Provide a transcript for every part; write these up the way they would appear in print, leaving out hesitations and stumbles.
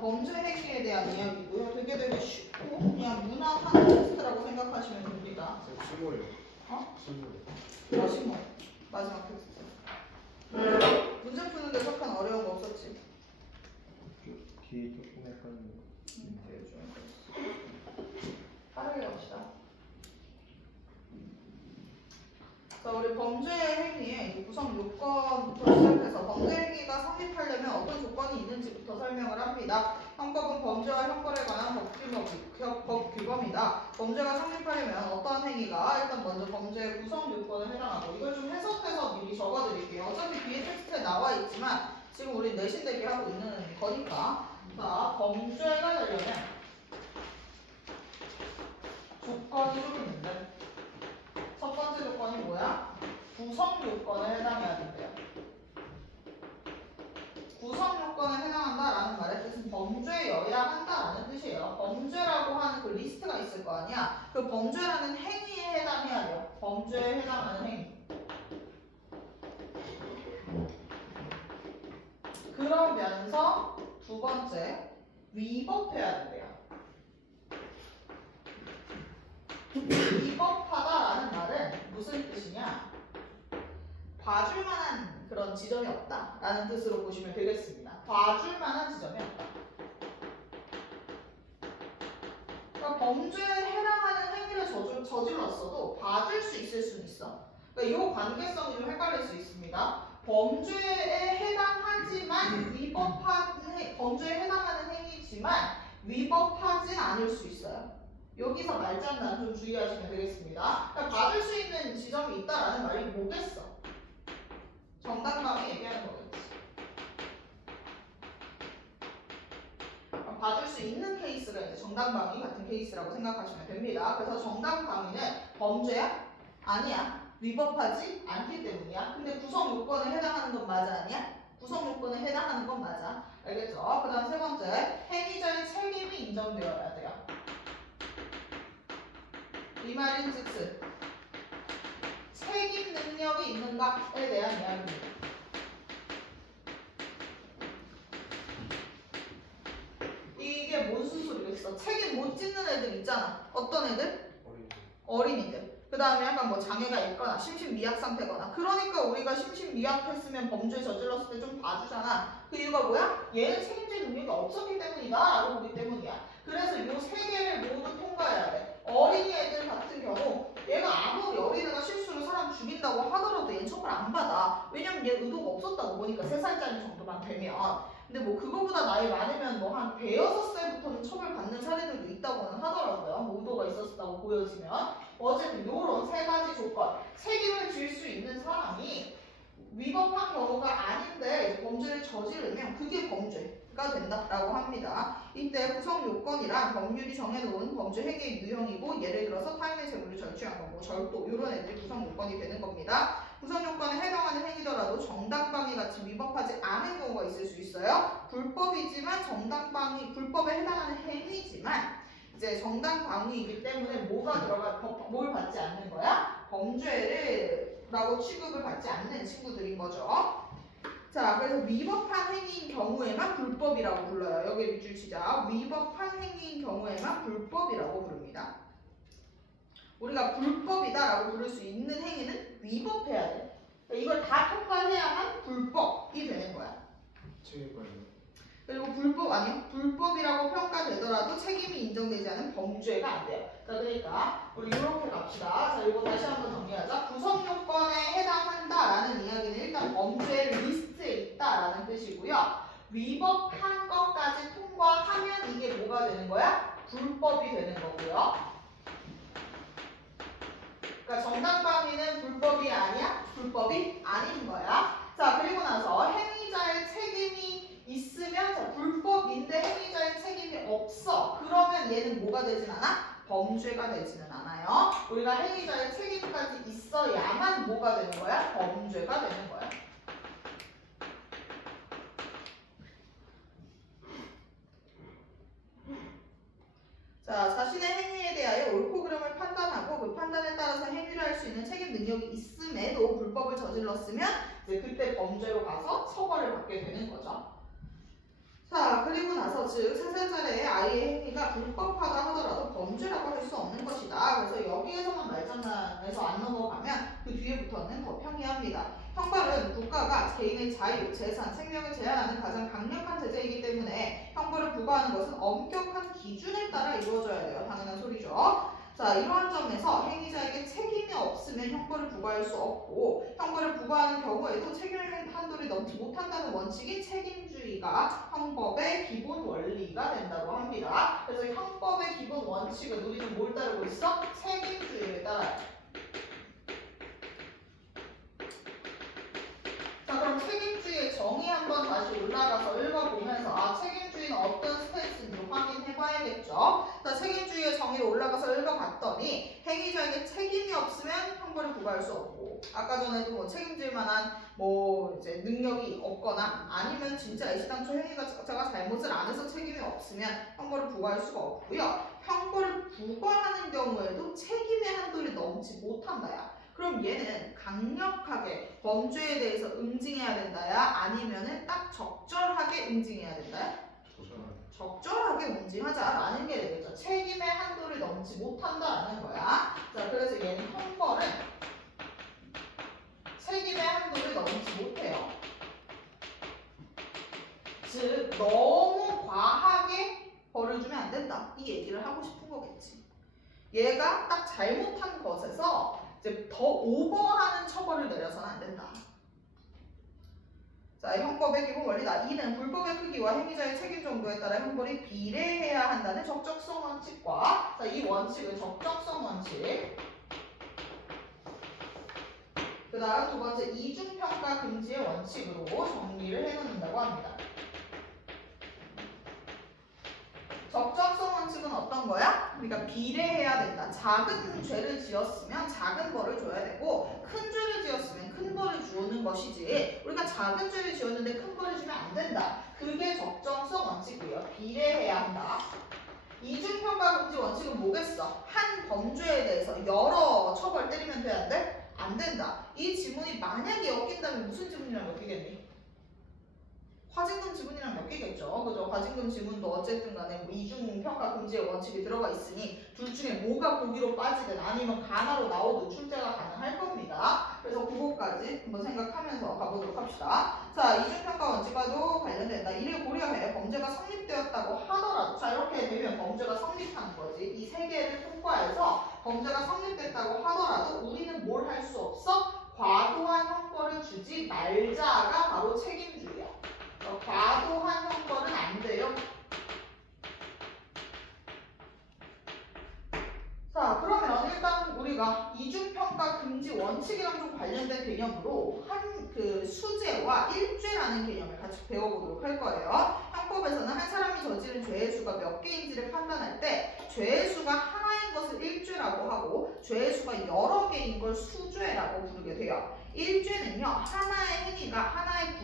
범죄 행위에 대한 이야기고요. 되게 쉽고 그냥 무난한 테스트라고 생각하시면 됩니다. 스몰이요. 어? 스몰. 심어. 마지막 테스트. 문제 푸는데 석한 어려운 거 없었지? 뒤에 조금 헷갈리는 거. 빠르게 갑시다. 자, 우리 범죄 행위의 구성 요건부터 시작해서 범죄 행위가 성립하려면 어떤 조건이 있는지부터 설명을 합니다. 형법은 범죄와 형벌에 관한 법 규범이다. 범죄가 성립하려면 어떠한 행위가 일단 먼저 범죄의 구성 요건에 해당하고 이걸 좀 해석해서 미리 적어드릴게요. 어차피 뒤에 텍스트에 나와 있지만 지금 우리 내신 대비하고 있는 거니까. 자, 범죄가 되려면 조건이 좀 있는데 첫 번째 조건이 뭐야? 구성 요건에 해당해야 된대요. 구성 요건에 해당한다라는 말의 뜻은 범죄여야 한다라는 뜻이에요. 범죄라고 하는 그 리스트가 있을 거 아니야. 그 범죄라는 행위에 해당해야 돼요. 범죄에 해당하는 행위. 그러면서 두 번째 위법해야 된대요. 위법하다라는 말은 무슨 뜻이냐? 봐줄 만한 그런 지점이 없다라는 뜻으로 보시면 되겠습니다. 봐줄 만한 지점이 없다. 그러니까 범죄에 해당하는 행위를 저질렀어도 봐줄 수 있을 수는 있어. 그러니까 이 관계성이 좀 헷갈릴 수 있습니다. 범죄에 해당하지만 범죄에 해당하는 행위지만 위법하진 않을 수 있어요. 여기서 말장난 좀 주의하시면 되겠습니다. 그러니까 봐줄 수 있는 지점이 있다라는 말이 뭐겠어? 정당방위 얘기하는 거겠지. 봐줄 수 있는 케이스가 이제 정당방위 같은 케이스라고 생각하시면 됩니다. 그래서 정당방위는 범죄야? 아니야. 위법하지 않기 때문이야. 근데 구성 요건에 해당하는 건 맞아 아니야? 구성 요건에 해당하는 건 맞아. 알겠죠? 그 다음 세 번째, 행위자의 책임이 인정되어야 돼요. 이 말인 즉슨 책임 능력이 있는가에 대한 이야기입니다. 이게 뭔 수술이겠어? 책임 못 짓는 애들 있잖아. 어떤 애들? 어린이들. 그 다음에 약간 뭐 장애가 있거나 심신미약 상태거나. 그러니까 우리가 심신미약했으면 범죄 저질렀을 때 좀 봐주잖아. 그 이유가 뭐야? 얘는 책임질 능력이 없었기 때문이다 라고 보기 때문이야. 그래서 이 세 개를 모두 통과해야 돼. 어린이 애들 같은 경우 얘가 아무리 어린애가 실수로 사람 죽인다고 하더라도 얘는 처벌 안 받아. 왜냐면 얘 의도가 없었다고 보니까 3살짜리 정도만 되면. 근데 뭐 그거보다 나이 많으면 뭐 한 대여섯 살부터는 처벌받는 사례들도 있다고는 하더라고요. 뭐 의도가 있었다고 보여지면. 어쨌든 요런 세 가지 조건. 책임을 질 수 있는 사람이 위법한 경우가 아닌데 범죄를 저지르면 그게 범죄가 된다라고 합니다. 이때 구성 요건이란 법률이 정해놓은 범죄 행위의 유형이고 예를 들어서 타인의 재물을 절취한 거, 뭐 절도 이런 애들이 구성 요건이 되는 겁니다. 구성 요건에 해당하는 행위더라도 정당방위 같이 위법하지 않은 경우가 있을 수 있어요. 불법이지만 불법에 해당하는 행위지만 이제 정당방위이기 때문에 뭘 받지 않는 거야? 범죄라고 취급을 받지 않는 친구들인 거죠. 자, 그래서 위법한 행위인 경우에만 불법이라고 불러요. 여기 밑줄 치자. 위법한 행위인 경우에만 불법이라고 부릅니다. 우리가 불법이다라고 부를 수 있는 행위는 위법해야 돼. 그러니까 이걸 다 통과해야만 불법이 되는 거야. 그리고 불법이라고 평가되더라도 책임이 인정되지 않은 범죄가 안 돼요. 그러니까 우리 이렇게 갑시다. 자, 이거 다시 한번 정리하자. 구성 요건에 해당한다라는 이야기는 일단 범죄 리스트에 있다라는 뜻이고요. 위법한 것까지 통과하면 이게 뭐가 되는 거야? 불법이 되는 거고요. 그러니까 정당방위는 불법이 아니야? 불법이 아닌 거야. 자, 그리고 나서 행위자의 책임이 있으면 자, 불법인데 행위자의 책임이 없어. 그러면 얘는 뭐가 되진 않아? 범죄가 되지는 않아요. 우리가 행위자의 책임까지 있어야만 뭐가 되는 거야? 범죄가 되는 거야. 자, 자신의 행위에 대하여 옳고 그름을 판단하고 그 판단에 따라서 행위를 할 수 있는 책임 능력이 있음에도 불법을 저질렀으면 이제 그때 범죄로 가서 처벌을 받게 되는 거죠. 자, 그리고 나서 즉 3살짜리의 아이의 행위가 불법하다 하더라도 범죄라고 할 수 없는 것이다. 그래서 여기에서만 말장난에서 안 넘어가면 그 뒤에부터는 더 평이합니다. 형벌은 국가가 개인의 자유, 재산, 생명을 제한하는 가장 강력한 제재이기 때문에 형벌을 부과하는 것은 엄격한 기준에 따라 이루어져야 돼요. 당연한 소리죠. 자, 이러한 점에서 행위자에게 책임이 없으면 형벌을 부과할 수 없고 형벌을 부과하는 경우에도 책임의 한도를 넘지 못한다는 원칙인 책임주의가 형법의 기본 원리가 된다고 합니다. 그래서 형법의 기본 원칙은 우리는 뭘 따르고 있어? 책임주의를 따라요. 자, 그럼 책임주의의 정의 한번 다시 올라가서 읽어보면서 책임주의는 어떤 스탠스인지 확인해봐야겠죠. 자, 책임주의의 정의를 올라가서 읽어봤더니 행위자에게 책임이 없으면 형벌을 부과할 수 없고 아까 전에도 뭐 책임질 만한 뭐 이제 능력이 없거나 아니면 진짜 애시당초 행위자가 잘못을 안 해서 책임이 없으면 형벌을 부과할 수가 없고요. 형벌을 부과하는 경우에도 책임의 한도를 넘지 못한다야. 그럼 얘는 강력하게 범죄에 대해서 응징해야 된다야? 아니면은 딱 적절하게 응징해야 된다야? 적절하게 응징하자라는 게 되겠죠. 책임의 한도를 넘지 못한다라는 거야. 자, 그래서 얘는 형벌은 책임의 한도를 넘지 못해요. 즉, 너무 과하게 벌을 주면 안 된다. 이 얘기를 하고 싶은 거겠지. 얘가 딱 잘못한 것에서 이제 더 오버하는 처벌을 내려서는 안 된다. 자, 형법의 기본 원리다. 2는 불법의 크기와 행위자의 책임 정도에 따라 형벌이 비례해야 한다는 적정성 원칙과 자, 이 원칙은 적정성 원칙 그 다음 두 번째 이중평가 금지의 원칙으로 정리를 해놓는다고 합니다. 적정성 원칙은 어떤 거야? 그러니까 비례해야 된다. 작은 죄를 지었으면 작은 벌을 줘야 되고 큰 죄를 지었으면 큰 벌을 주는 것이지 우리가 작은 죄를 지었는데 큰 벌을 주면 안 된다. 그게 적정성 원칙이에요. 비례해야 한다. 이중평가 금지 원칙은 뭐겠어? 한 범죄에 대해서 여러 처벌 때리면 돼? 안 돼? 안 된다. 이 지문이 만약에 엮인다면 무슨 지문이랑 엮이겠니? 과징금 지문이랑 엮이겠죠. 그죠? 과징금 지문도 어쨌든 간에 뭐 이중평가 금지의 원칙이 들어가 있으니 둘 중에 뭐가 고기로 빠지든 아니면 가나로 나오든 출제가 가능할 겁니다. 그래서 그거까지 한번 생각하면서 가보도록 합시다. 자, 이중평가 원칙과도 관련된다. 이를 고려해 범죄가 성립되었다고 하더라도 자, 이렇게 되면 범죄가 성립한 거지. 이 세 개를 통과해서 범죄가 성립됐다고 하더라도 우리는 뭘 할 수 없어? 과도한 형벌을 주지 말자가 바로 책임주의야. 과도한 형벌은 안 돼요. 자, 그러면 일단 우리가 이중평가 금지 원칙이랑 좀 관련된 개념으로 한 그 수죄와 일죄라는 개념을 같이 배워보도록 할 거예요. 형법에서는 한 사람이 저지른 죄의 수가 몇 개인지를 판단할 때 죄의 수가 하나인 것을 일죄라고 하고 죄의 수가 여러 개인 걸 수죄라고 부르게 돼요. 일죄는요, 하나의 행위가 하나의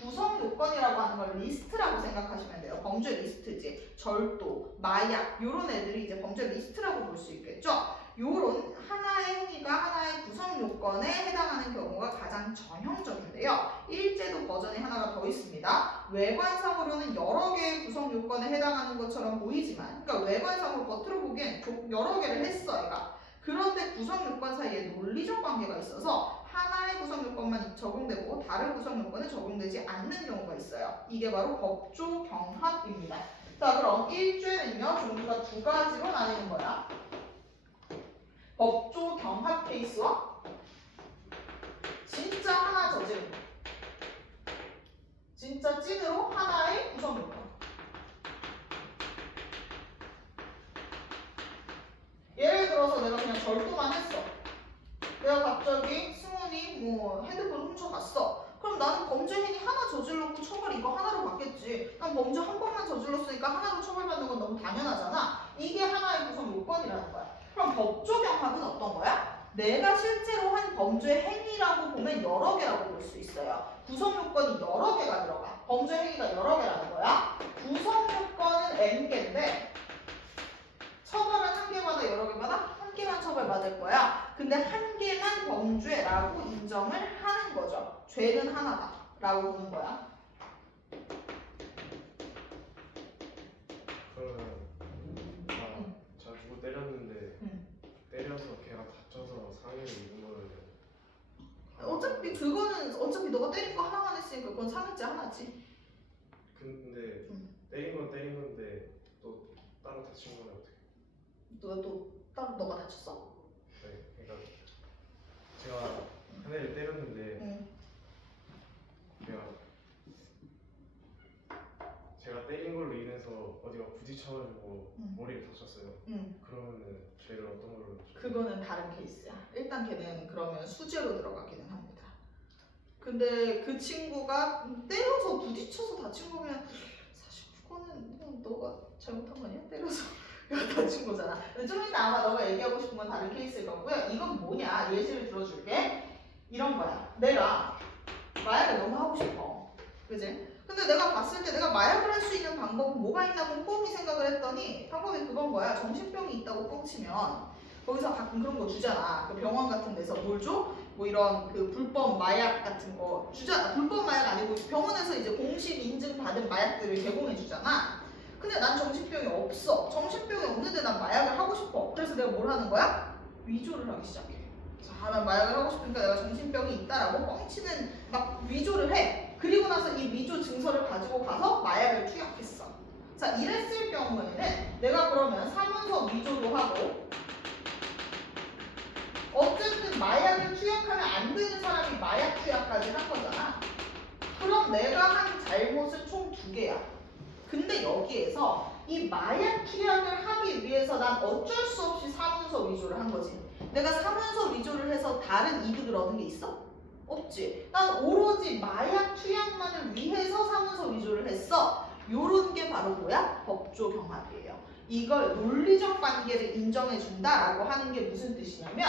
구성 요건이라고 하는 걸 리스트라고 생각하시면 돼요. 범죄 리스트지. 절도, 마약 이런 애들이 이제 범죄 리스트라고 볼 수 있겠죠. 요런 하나의 행위가 하나의 구성 요건에 해당하는 경우가 가장 전형적인데요. 일제도 버전이 하나가 더 있습니다. 외관상으로는 여러 개의 구성 요건에 해당하는 것처럼 보이지만 그러니까 외관상으로 겉으로 보기엔 여러 개를 했어 얘가. 그런데 구성 요건 사이에 논리적 관계가 있어서 하나의 구성 요건만 적용되고 다른 구성 요건에 적용되지 않는 경우가 있어요. 이게 바로 법조 경합입니다. 자, 그럼 일죄는요 종류가 두 가지로 나뉘는 거야. 법조 경합 케이스와 진짜 하나 저지른 거. 진짜 찐으로 하나의 구성 요건. 예를 들어서 내가 그냥 절도만 했어. 내가 갑자기 승훈이 뭐 핸드폰 훔쳐갔어. 그럼 나는 범죄 행위 하나 저질렀고 처벌 이거 하나로 받겠지. 난 범죄 한 번만 저질렀으니까 하나로 처벌받는 건 너무 당연하잖아. 이게 하나의 구성 요건이라는 거야. 그럼 법조 경합은 어떤 거야? 내가 실제로 한 범죄 행위라고 보면 여러 개라고 볼 수 있어요. 구성 요건이 여러 개가 들어가. 범죄 행위가 여러 개라는 거야. 구성 요건은 N개인데 처벌은 한 개마다 여러 개마다 한 개만 처벌받을 거야. 근데 한 개만 범죄라고 인정을 하는 거죠. 죄는 하나다 라고 보는 거야. 그거는 어차피 너가 때린 거 하나만 했으니까 그건 상해죄 하나지. 근데 때린 건 때린 건데 또 따로 다친 건 어떻게? 누가 또 따로 너가 다쳤어? 네, 그러니까 제가 한 애를 때렸는데 응. 제가 때린 걸로 인해서 어디가 부딪혀가지고 응. 머리를 다쳤어요. 응. 그러면은 죄를 어떤 걸로? 그거는 다른 케이스야. 일단 걔는 그러면 수재로 들어가기는 합니다. 근데 그 친구가 때려서 부딪혀서 다친 거면 사실 그거는 그냥 너가 잘못한 거 아니야? 때려서 다친 거잖아. 근데 좀 이따 아마 너가 얘기하고 싶은 건 다른 케이스일 거고요. 이건 뭐냐? 예시를 들어줄게. 이런 거야. 내가 마약을 너무 하고 싶어. 그지? 근데 내가 봤을 때 내가 마약을 할 수 있는 방법은 뭐가 있나 꼼꼼히 생각을 했더니 방법이 그건 거야. 정신병이 있다고 뻥치면 거기서 가끔 그런 거 주잖아. 그 병원 같은 데서 뭘 줘? 뭐 이런 그 불법 마약 같은 거 주잖아. 불법 마약 아니고 병원에서 이제 공식 인증받은 마약들을 제공해 주잖아. 근데 난 정신병이 없어. 정신병이 없는데 난 마약을 하고 싶어. 그래서 내가 뭘 하는 거야? 위조를 하기 시작해. 자, 난 마약을 하고 싶으니까 내가 정신병이 있다라고 뻥치는 막 위조를 해. 그리고 나서 이 위조 증서를 가지고 가서 마약을 투약했어. 자, 이랬을 경우에는 내가 그러면 사문서 위조도 하고 어쨌든 마약을 투약하면 안 되는 사람이 마약 투약까지 한 거잖아. 그럼 내가 한 잘못은 총 2개야. 근데 여기에서 이 마약 투약을 하기 위해서 난 어쩔 수 없이 사문서 위조를 한 거지. 내가 사문서 위조를 해서 다른 이득을 얻은 게 있어? 없지. 난 오로지 마약 투약만을 위해서 사문서 위조를 했어. 요런 게 바로 뭐야? 법조 경합이에요. 이걸 논리적 관계를 인정해준다라고 하는 게 무슨 뜻이냐면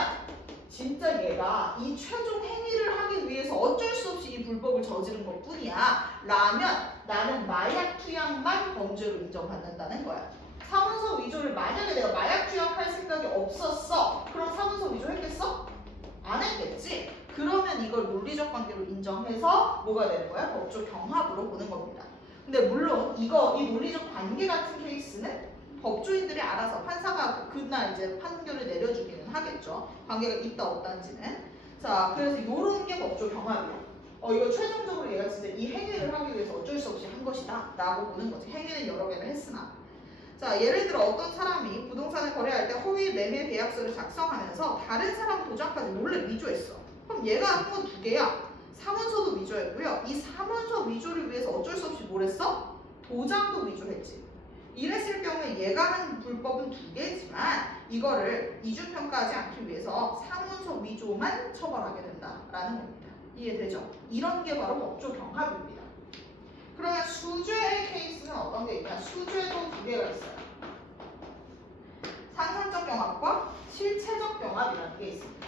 진짜 얘가 이 최종 행위를 하기 위해서 어쩔 수 없이 이 불법을 저지른 것 뿐이야 라면 나는 마약 투약만 범죄로 인정받는다는 거야. 사문서 위조를 만약에 내가 마약 투약할 생각이 없었어. 그럼 사문서 위조 했겠어? 안 했겠지? 그러면 이걸 논리적 관계로 인정해서 뭐가 되는 거야? 법조 경합으로 보는 겁니다. 근데 물론 이 논리적 관계 같은 케이스는 법조인들이 알아서 판사가 그날 이제 판결을 내려주기는 하겠죠. 관계가 있다 없다인지는. 자, 그래서 이런 게 법조 경합이야. 이거 최종적으로 얘가 진짜 이 행위를 하기 위해서 어쩔 수 없이 한 것이다 라고 보는 거지. 행위는 여러 개를 했으나. 자, 예를 들어 어떤 사람이 부동산을 거래할 때 허위 매매 계약서를 작성하면서 다른 사람 도장까지 몰래 위조했어. 그럼 얘가 한 건 2개야. 사문서도 위조했고요. 이 사문서 위조를 위해서 어쩔 수 없이 뭘 했어? 도장도 위조했지. 이랬을 경우에 얘가 한 불법은 2개지만 이거를 이중평가하지 않기 위해서 사문서 위조만 처벌하게 된다라는 겁니다. 이해되죠? 이런 게 바로 법조 경합입니다. 그러면 수죄의 케이스는 어떤 게 있냐? 수죄도 2개가 있어요. 상상적 경합과 실체적 경합이라는 게 있습니다.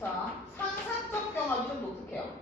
자, 상상적 경합이 좀 독특해요.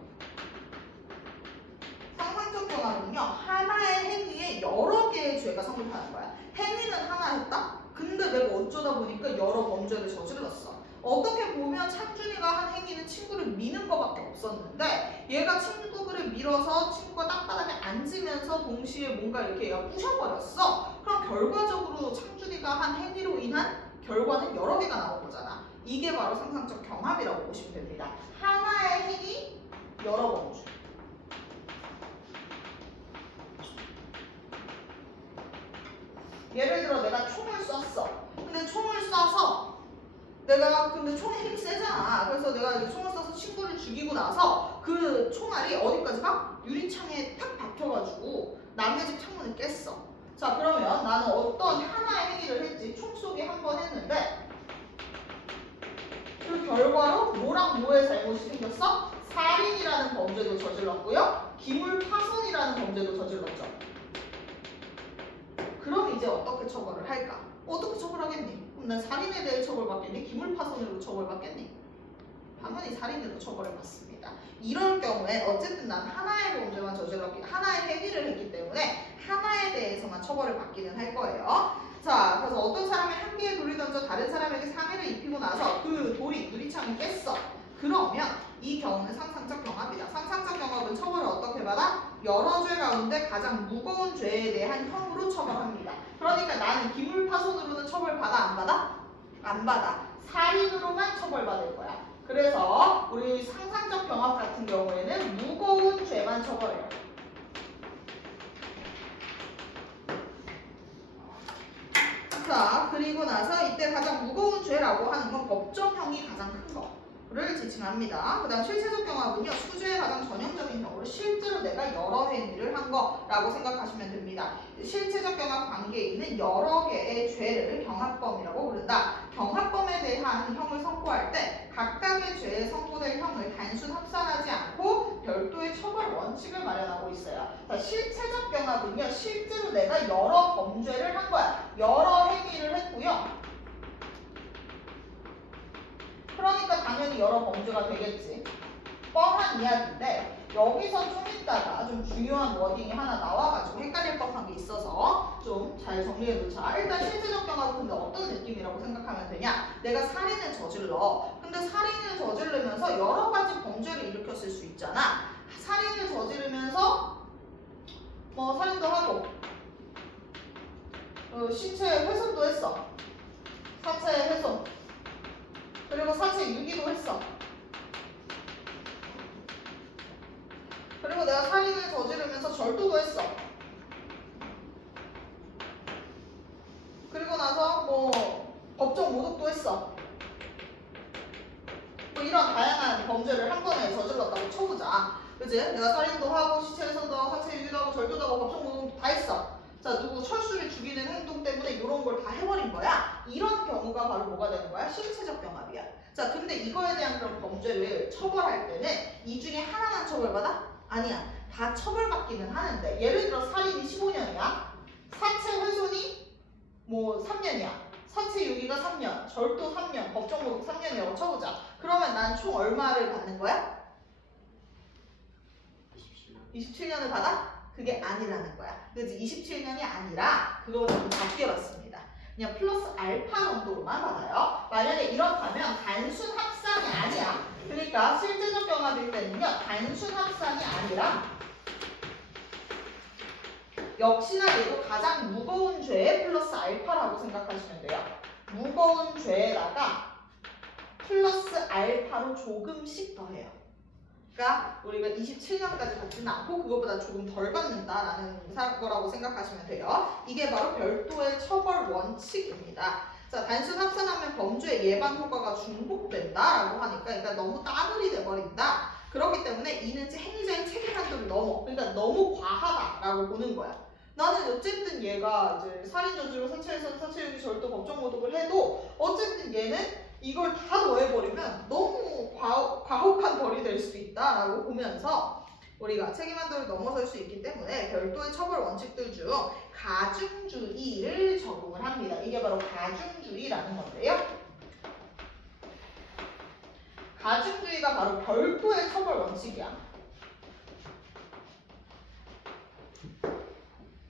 상상적 경합은요, 하나의 행위에 여러 개의 죄가 성립하는 거야. 행위는 하나 했다? 근데 내가 어쩌다 보니까 여러 범죄를 저질렀어. 어떻게 보면 창준이가 한 행위는 친구를 미는 것밖에 없었는데 얘가 친구를 밀어서 친구가 땅바닥에 앉으면서 동시에 뭔가 이렇게 얘가 부셔버렸어. 그럼 결과적으로 창준이가 한 행위로 인한 결과는 여러 개가 나온 거잖아. 이게 바로 상상적 경합이라고 보시면 됩니다. 하나의 행위, 여러 범죄. 예를 들어 내가 총을 쐈어. 근데 총을 쏴서 내가 근데 총에 힘이 세잖아. 그래서 내가 이제 총을 쏴서 친구를 죽이고 나서 그 총알이 어디까지 가? 유리창에 탁 박혀가지고 남의 집 창문을 깼어. 자, 그러면 나는 어떤 하나의 행위를 했지? 총 쏘기 한 번 했는데 그 결과로 뭐랑 뭐의 잘못이 생겼어? 살인이라는 범죄도 저질렀고요. 기물 파손이라는 범죄도 저질렀죠. 그럼 이제 어떻게 처벌을 할까? 어떻게 처벌하겠니? 그럼 난 살인에 대해 처벌받겠니? 기물 파손으로 처벌받겠니? 당연히 살인으로 처벌을 받습니다. 이럴 경우에 어쨌든 난 하나의 범죄만 저질렀기, 하나의 행위를 했기 때문에 하나에 대해서만 처벌을 받기는 할 거예요. 자, 그래서 어떤 사람이 한 개의 돌을 던져 다른 사람에게 상해를 입히고 나서 그 돌이 유리창을 깼어. 그러면 이 경우는 상상적 경합이다. 상상적 경합은 처벌을 어떻게 받아? 여러 죄 가운데 가장 무거운 죄에 대한 형으로 처벌합니다. 그러니까 나는 기물파손으로는 처벌받아 안 받아? 안 받아. 살인으로만 처벌받을 거야. 그래서 우리 상상적 병합 같은 경우에는 무거운 죄만 처벌해요. 자, 그리고 나서 이때 가장 무거운 죄라고 하는 건 법정형이 가장 큰 거를 지칭합니다. 그 다음 실체적 경합은요, 수죄의 가장 전형적인 경우로 실제로 내가 여러 행위를 한 거라고 생각하시면 됩니다. 실체적 경합 관계에 있는 여러 개의 죄를 경합범이라고 부른다. 경합범에 대한 형을 선고할 때 각각의 죄에 선고될 형을 단순 합산하지 않고 별도의 처벌 원칙을 마련하고 있어요. 자, 실체적 경합은요, 실제로 내가 여러 범죄를 한 거야. 여러 행위를 했고요. 그러니까 당연히 여러 범죄가 되겠지. 뻔한 이야기인데 여기서 좀 이따가 좀 중요한 워딩이 하나 나와가지고 헷갈릴 법한 게 있어서 좀 잘 정리해놓자. 일단 실체적 경합은 근데 어떤 느낌이라고 생각하면 되냐? 내가 살인을 저질러. 근데 살인을 저지르면서 여러 가지 범죄를 일으켰을 수 있잖아. 살인을 저지르면서 뭐 살인도 하고 신체 훼손도 했어. 사체 훼손. 그리고 사체 유기도 했어. 그리고 내가 살인을 저지르면서 절도도 했어. 그리고 나서 뭐 법정 모독도 했어. 뭐 이런 다양한 범죄를 한 번에 저질렀다고 쳐보자. 그치? 내가 살인도 하고 시체훼손도 하고 사체 유기도 하고 절도도 하고 법정 모독도 다 했어. 자, 누구 철수를 죽이는 행동 때문에 이런 걸 다 해버린 거야. 이런 경우가 바로 뭐가 되는 거야? 실체적 경합이야. 자, 근데 이거에 대한 그런 범죄를 처벌할 때는 이 중에 하나만 처벌받아? 아니야. 다 처벌받기는 하는데 예를 들어 살인이 15년이야. 사체 훼손이 뭐 3년이야. 사체 유기가 3년, 절도 3년, 법정 모독 3년이라고 쳐보자. 그러면 난 총 얼마를 받는 거야? 27년을 받아? 그게 아니라는 거야. 그지? 27년이 아니라 그거 좀 바뀌어봤습니다. 그냥 플러스 알파 정도로만 받아요. 만약에 이렇다면 단순 합산이 아니야. 그러니까 실제적 경합일 때는요, 단순 합산이 아니라 역시나 얘도 가장 무거운 죄에 플러스 알파라고 생각하시면 돼요. 무거운 죄에다가 플러스 알파로 조금씩 더해요. 그러니까 우리가 27년까지 받지는 않고 그거보다 조금 덜 받는다라는 거라고 생각하시면 돼요. 이게 바로 별도의 처벌 원칙입니다. 자, 단순 합산하면 범죄 예방 효과가 중복된다라고 하니까 그러니까 너무 따블이 돼버린다. 그렇기 때문에 이는 행위자의 책임 한도를 넘어. 그러니까 너무 과하다라고 보는 거야. 나는 어쨌든 얘가 이제 살인 저지로 사체훼손, 사체유기, 절도, 법정 모독을 해도 어쨌든 얘는 이걸 다 더해버리면 너무 과혹한 벌이 될 수 있다라고 보면서 우리가 책임 한도를 넘어설 수 있기 때문에 별도의 처벌 원칙들 중 가중주의를 적용을 합니다. 이게 바로 가중주의라는 건데요. 가중주의가 바로 별도의 처벌 원칙이야.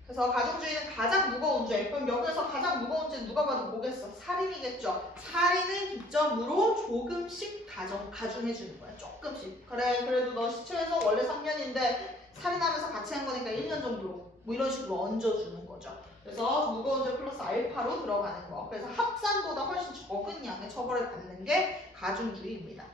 그래서 가중주의는 가장 무거운 죄. 그럼 여기서 가장 무거운 죄는 누가 봐도 뭐겠어? 살인이겠죠. 살인을 기점으로 조금씩 가중해주는 거야. 조금씩. 그래, 그래도 너 시체에서 원래 3년인데 살인하면서 같이 한 거니까 1년 정도로 뭐 이런 식으로 얹어주는 거죠. 그래서 무거운 죄 플러스 알파로 들어가는 거. 그래서 합산보다 훨씬 적은 양의 처벌을 받는 게 가중주의입니다.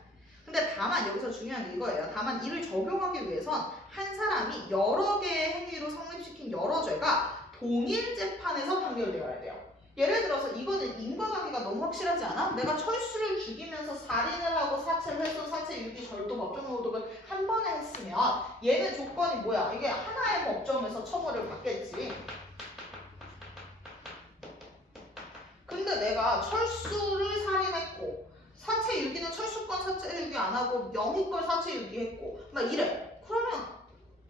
근데 다만 여기서 중요한 게 이거예요. 다만 이를 적용하기 위해선 한 사람이 여러 개의 행위로 성립시킨 여러 죄가 동일 재판에서 판결되어야 돼요. 예를 들어서 이거는 인과관계가 너무 확실하지 않아? 내가 철수를 죽이면서 살인을 하고 사체 훼손, 사체 유기, 절도, 법정 모독을 한 번에 했으면 얘는 조건이 뭐야? 이게 하나의 법정에서 처벌을 받겠지. 근데 내가 철수를 살인했고 사체 유기는 철수권 사체 유기 안 하고 영희권 사체 유기했고 막 이래. 그러면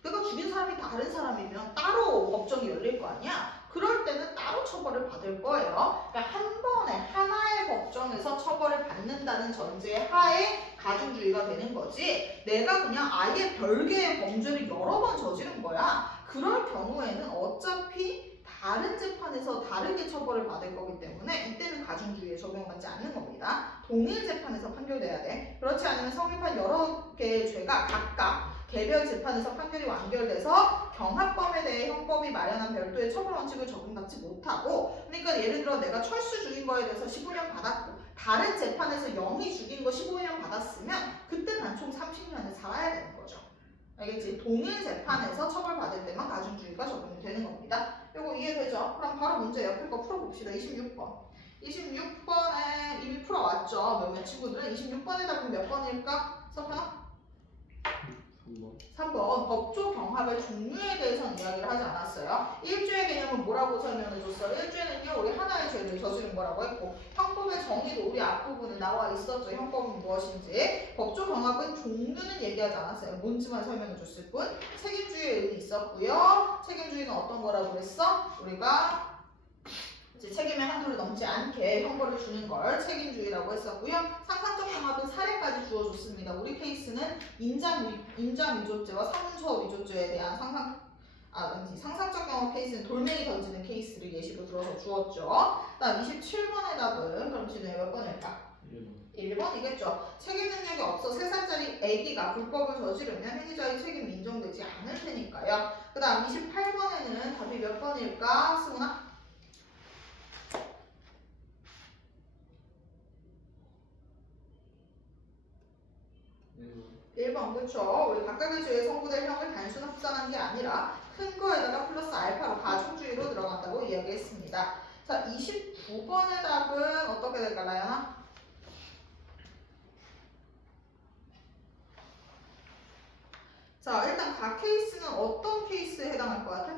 내가 죽인 사람이 다른 사람이면 따로 법정이 열릴 거 아니야? 그럴 때는 따로 처벌을 받을 거예요. 그러니까 한 번에 하나의 법정에서 처벌을 받는다는 전제 하에 가중주의가 되는 거지. 내가 그냥 아예 별개의 범죄를 여러 번 저지른 거야. 그럴 경우에는 어차피 다른 재판에서 다르게 처벌을 받을 거기 때문에 이때는 가중주의에 적용받지 않는 겁니다. 동일 재판에서 판결돼야 돼. 그렇지 않으면 성립한 여러 개의 죄가 각각 개별 재판에서 판결이 완결돼서 경합범에 대해 형법이 마련한 별도의 처벌 원칙을 적용받지 못하고, 그러니까 예를 들어 내가 철수 죽인 거에 대해서 15년 받았고 다른 재판에서 영희 죽인 거 15년 받았으면 그때 난 총 30년을 살아야 되는 거죠. 알겠지? 동일 재판에서 처벌받을 때만 가중주의가 적용이 되는 겁니다. 이거 이해되죠? 그럼 바로 문제 옆에 거 풀어봅시다. 26번. 26번에 이미 풀어왔죠. 몇몇 친구들은. 26번에 답은 몇 번일까? 서편아? 3번. 법조 경합의 종류에 대해서는 이야기를 하지 않았어요. 일주의 개념은 뭐라고 설명해줬어? 일주는요, 우리 하나의 죄를 저지른 거라고 했고, 형법의 정의도 우리 앞부분에 나와 있었죠. 형법은 무엇인지. 법조 경합은 종류는 얘기하지 않았어요. 뭔지만 설명해줬을 뿐. 책임주의의 의미 있었고요. 책임주의는 어떤 거라고 그랬어? 우리가 이제 책임의 한도를 넘지 않게 형벌을 주는 걸 책임주의라고 했었고요. 상상적 경합은 사례까지 주어줬습니다. 우리 케이스는 인장 위조죄와 사문서 위조죄에 대한 상상적 경합 케이스는 돌멩이 던지는 케이스를 예시로 들어서 주었죠. 다음 27번의 답은 그럼 지금 몇 번일까? 1번이겠죠. 책임 능력이 없어 3살짜리 아기가 불법을 저지르면 행위자의 책임이 인정되지 않을 테니까요. 그 다음 28번에는 답이 몇 번일까? 승훈아? 1번 그쵸? 우리 각각의 죄에 선고될 형을 단순 합산한 게 아니라 큰 거에다가 플러스 알파로 가중주의로 들어간다고 이야기했습니다. 자, 29번의 답은 어떻게 될까, 라연아? 자, 일단 각 케이스는 어떤 케이스에 해당할 것 같아?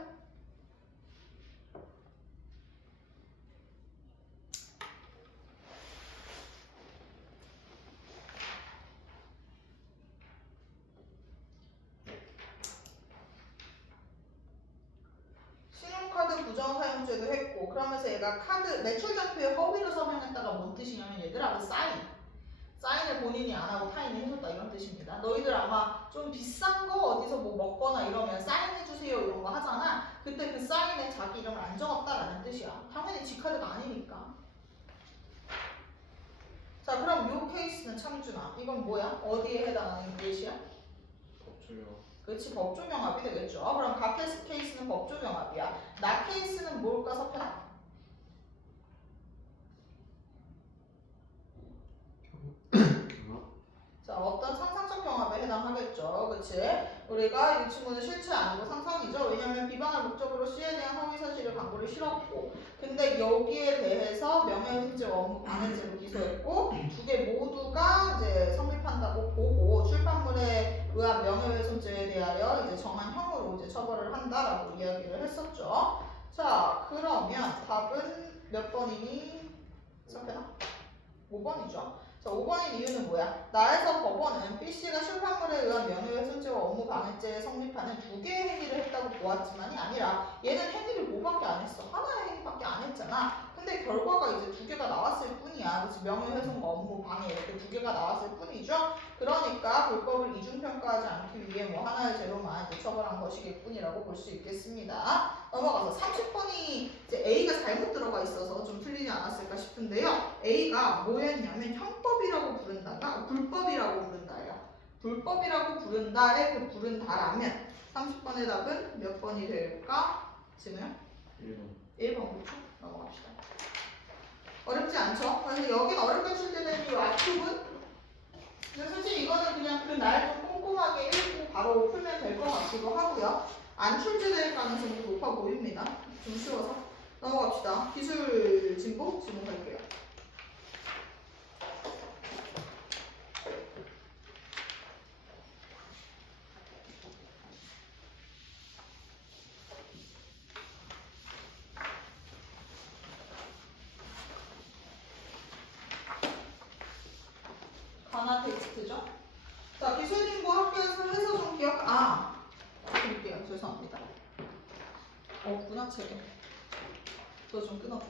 신용카드 부정 사용죄도 했고, 그러면서 얘가 카드 매출 장표에 허위로 서명했다가 뭔 뜻이냐면 얘들아, 그 사인을 본인이 안 하고 타인이 해줬다 이런 뜻입니다. 너희들 아마 좀 비싼 거 어디서 뭐 먹거나 이러면 사인해주세요 이런 거 하잖아. 그때 그 사인에 자기 이름을 안 적었다라는 뜻이야. 당연히 지 카드가 아니니까. 자, 그럼 요 케이스는 창준아, 이건 뭐야? 어디에 해당하는 케이스야? 법조요. 그렇지, 법조경합이 되겠죠. 그럼 각 케이스는 법조경합이야. 나 케이스는 뭘까, 서편아? 자, 어떤 상상적 경합에 해당하겠죠. 그치? 우리가 이 친구는 실체 아니고 상상이죠. 왜냐면 비방할 목적으로 C에 대한 허위사실을 광고를 실었고, 근데 여기에 대해서 명예훼손죄와 업무방해죄로 기소했고, 두 개 모두가 이제 성립한다고 보고 출판물에 의한 명예훼손죄에 대하여 이제 정한 형으로 이제 처벌을 한다라고 이야기를 했었죠. 자, 그러면 답은 몇 번이니? 선배나? 5번이죠. 자, 5번인 이유는 뭐야? 나에서 법원은 B씨가 출판물에 의한 명예훼손죄와 업무방해죄에 성립하는 두 개의 행위를 했다고 보았지만이 아니라 얘는 행위를 뭐밖에 안 했어. 하나의 행위밖에 안 했잖아. 근데 결과가 이제 두 개가 나왔을 뿐이야. 그치? 명예훼손과 업무방해 이렇게 두 개가 나왔을 뿐이죠. 그러니까 불법을 이중평가하지 않기 위해 뭐 하나의 죄로만 이제 처벌한 것이겠뿐이라고 볼 수 있겠습니다. 넘어가서 30번이 이제 A가 잘못 들어가 있어서 좀 틀리지 않았을까 싶은데요. A가 뭐였냐면 형법이라고 부른다가 불법이라고 부른다예요. 불법이라고 부른다에 그 부른다라면 30번의 답은 몇 번이 될까? 지금요? 1번 그렇죠? 넘어갑시다. 어렵지 않죠? 그래서 여긴 어렵게 출제되는 이 앞부분 근데 솔직히 이거는 그냥 그날 좀 꼼꼼하게 읽고 바로 풀면 될 것 같기도 하고요. 안 출제될 가능성이 높아 보입니다. 좀 쉬워서 넘어갑시다. 기술 진보 질문 갈게요. 가나 텍스트죠? 자, 기술진보 학교에서 해서 좀 드릴게요. 죄송합니다. 없구나, 책에. 그거 좀 끊어줘.